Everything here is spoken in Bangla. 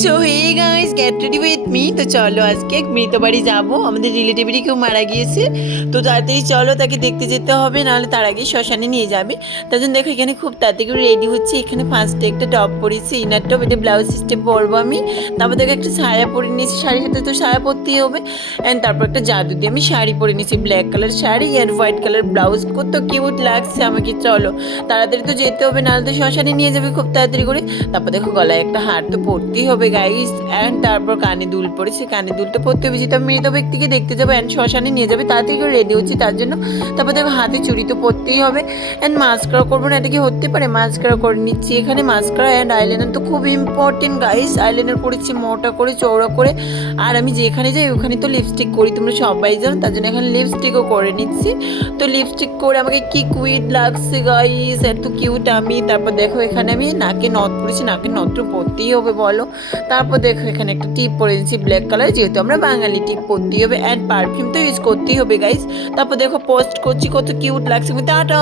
So hey guys get ready with me তো চলো আজকে মৃত বাড়ি যাব। আমাদের রিলেটিভেরই কেউ মারা গিয়েছে। তো তাড়াতাড়ি চলো তাকে দেখতে যেতে হবে, নাহলে তার আগে শ্মশানে নিয়ে যাবে। তার জন্য দেখো এখানে খুব তাড়াতাড়ি রেডি হচ্ছে। এখানে ফার্স্টে একটা টপ পরেছি ইনার টপ এটা ব্লাউজ সিস্টেম পরবো আমি। তারপর দেখো একটা সায়া পরে নিয়েছি, শাড়ির সাথে তো সায়া পরতেই হবে। অ্যান্ড তারপর একটা জাদু দিয়ে আমি শাড়ি পরে নিয়েছি ব্ল্যাক কালার শাড়ি আর হোয়াইট কালার ব্লাউজ কত কিউট লাগছে আমাকে, চলো। তাড়াতাড়ি তো যেতে হবে, নাহলে তো শ্মশানে নিয়ে যাবে খুব তাড়াতাড়ি করে। তারপর দেখো গলায় একটা হার তো পরতেই হবে। গাইস অ্যান্ড তারপর কানে দুল পরেছে কানে দুলটা পরতে হবে। আমি মৃত ব্যক্তিকে দেখতে যাব অ্যান্ড শ্মশানে নিয়ে যাবে, তাড়াতাড়ি করে রেডি হচ্ছি। তার জন্য তারপর দেখো, হাতে চুড়ি তো পরতেই হবে। অ্যান্ড মাস্কারা করব না, এটা কি হতে পারে? মাস্কারা করে নিচ্ছি এখানে মাস্কারা অ্যান্ড আইলাইনার তো খুব ইম্পর্টেন্ট গাইস আইলাইনার করেছি, মোটা করে, চওড়া করে। আর আমি যেখানে যাই, ওখানে তো লিপস্টিক করি, তোমরা সবাই জানো। তার জন্য এখানে লিপস্টিকও করে নিচ্ছি। তো লিপস্টিক করে আমাকে কি কুইট লাগছে গাইস এত কিউট আমি। তারপর দেখো, এখানে আমি নাকে নথ পড়েছি, নাকে নথটা পরতেই হবে, বলো। তারপর দেখো এখানে একটা টিপ পরে নিচ্ছি ব্ল্যাক কালার যেহেতু আমরা বাঙালি টিপ পরতেই হবে অ্যান্ড পারফিউম তো ইউজ করতেই হবে গাইস তারপর দেখো পোস্ট করছি, কত কিউট লাগছে টাটা